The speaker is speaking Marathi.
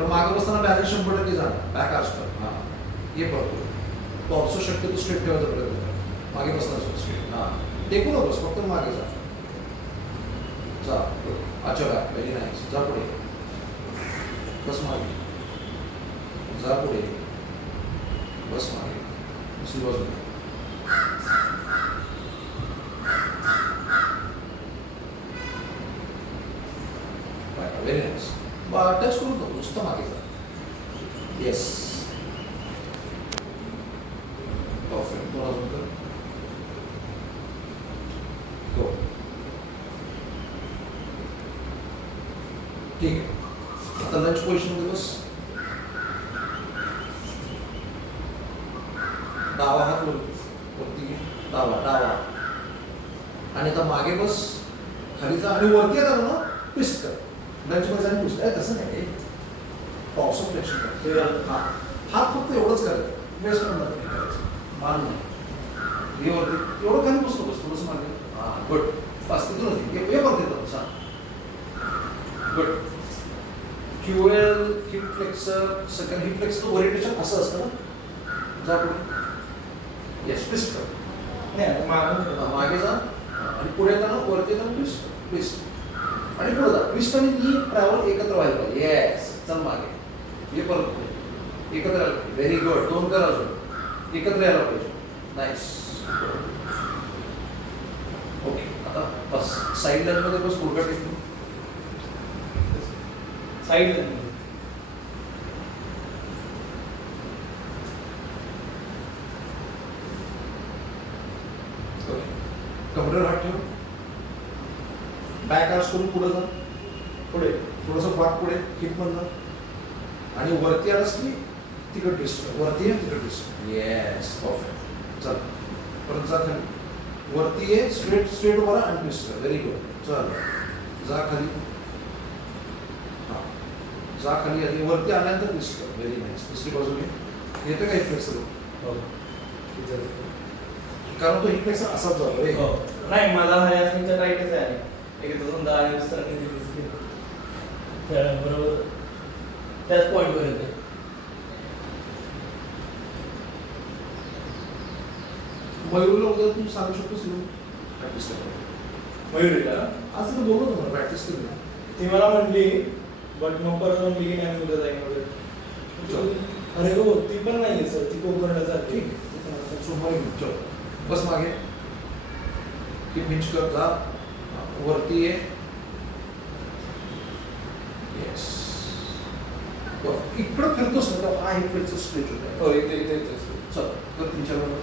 तर मागे बसताना बॅलन्स 100% जाणार बॅक आर्च कर. हां ये पडतो तो ऑल्सो शक्यतो स्ट्रेट ठेवायचा प्रयत्न कर. मागे बसताना स्ट्रेट. हां टेकू नकोस फक्त मागे जा. अच्छा बॅक व्हेरी नाईस. जा पुढे बस मागे. जा पुढे बस मागे. दुसरी बाजूला व्हेरी नाईस. टच करू नको नुसतं मागे जा. Yes perfect. दोन अजून कर. गो. ठीक आहे. आता लंच पोझिशनमध्ये बस. डावा हात वरती घे. डावा डावा आणि आता मागे बस. खाली जा आणि वरती येतात ना ट्विस्ट कर. लंचमध्ये जाऊन ट्विस्ट आहे तसं नाही. टॉस ऑफ फ्लेक्शन कर. हां हात फक्त एवढंच करायचं. वेस्ट करायचं. मान नाही हे वरती एवढं खाली बसतो बस थोडंसं मागे. हां गुड. बस तिथूनच ये परत येतं सांग. Good. QL heap flexor second heap flexor orientation असं असतं ना. जा पुढे. येस ट्विस्ट कर. नाही मागे जा आणि पुढे येताना वरती येताना ट्विस्ट ट्विस्ट आणि पुढे जा. ट्विस्ट आणि नी ट्रॅव्हल एकत्र व्हायला पाहिजे. येस चल मागे ये परत पुढे एकत्र यायला पाहिजे. Very good. दोन कर अजून एकत्र यायला पाहिजे. नाईस. ओके आता बस साईड लाईनमध्ये बस गुडघा टेकून. साईड कमरेवर हात ठेव. बॅक आर्च करून पुढे जा. पुढे थोडंसं पाठ पुढे हिप मधनं आणि वरती आलास की तिकड ट्विस्ट कर. वरती आहे तिकड ट्विस्ट. Yes perfect. चल परत जा खाली. वरती आहे स्ट्रेट स्ट्रेट उभा राहा आणि ट्विस्ट कर. Very good. चल जा खाली. हां जा खाली आणि वरती आल्यानंतर ट्विस्ट कर. Very nice. दुसरी बाजूने येतं का हिप हो कारण तो हिप फ्लेक्सर असाच जातो रे. नाही मला हा यासनीचा टाईटच आहे. एक दोन दहा आणि दुसरा बरोबर त्याच पॉईंटवर येते. मयूरला उद्या तू सांगू शकतोस येऊन प्रॅक्टिस करायला. मयुरीला आज तर बोललो तुम्हाला प्रॅक्टिस केली ना. ती मला म्हणली बट मग परत म्हणली की नाही उद्या जाईन वगैरे. अरे हो ती पण नाही सर ती कोकणाचा. ठीक सोमवारी चल बस मागे. की पिंच कर. जा वरती आहे. येस इकडं फिरतोस ना हा हिप फ्लेक्सर स्ट्रेच होतो. हो इथे चल कर 3-4 वेळा.